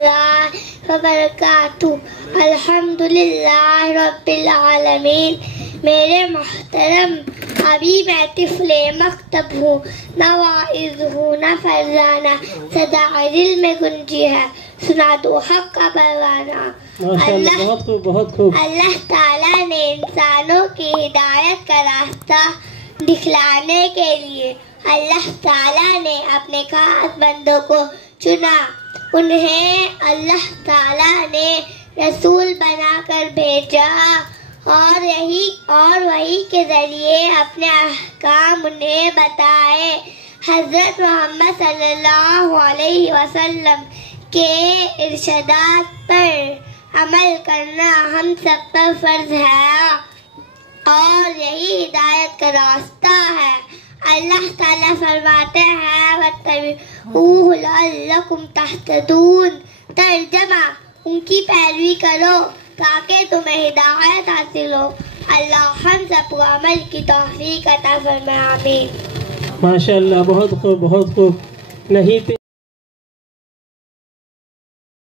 وبرکاتہ۔ الحمدللہ رب العالمین۔ میرے محترم، ابھی میں طفل مکتب ہوں، نہ واعظ ہوں نہ فرزانہ، صدا دل میں گونجی ہے، سنا دو حق کا پروانہ۔ بہت خوب بہت خوب۔ اللہ تعالیٰ نے انسانوں کی ہدایت کا راستہ دکھلانے کے لیے اللہ تعالیٰ نے اپنے خاص بندوں کو چنا، انہیں اللہ تعالیٰ نے رسول بنا کر بھیجا اور وحی کے ذریعے اپنے احکام انہیں بتائے۔ حضرت محمد صلی اللہ علیہ وسلم کے ارشادات پر عمل کرنا ہم سب پر فرض ہے اور یہی ہدایت کا راستہ ہے۔ اللہ تعالیٰ فرماتے ہیں وَاتَّبِعُوهُ لَعَلَّكُمْ تَهْتَدُونَ، ترجمہ ان کی پیروی کرو تاکہ تمہیں ہدایت حاصل ہو۔ اللہ ہم سب کو عمل کی توفیق عطا فرمائے، آمین۔ ماشاءاللہ، بہت خوب بہت خوب۔ نہیں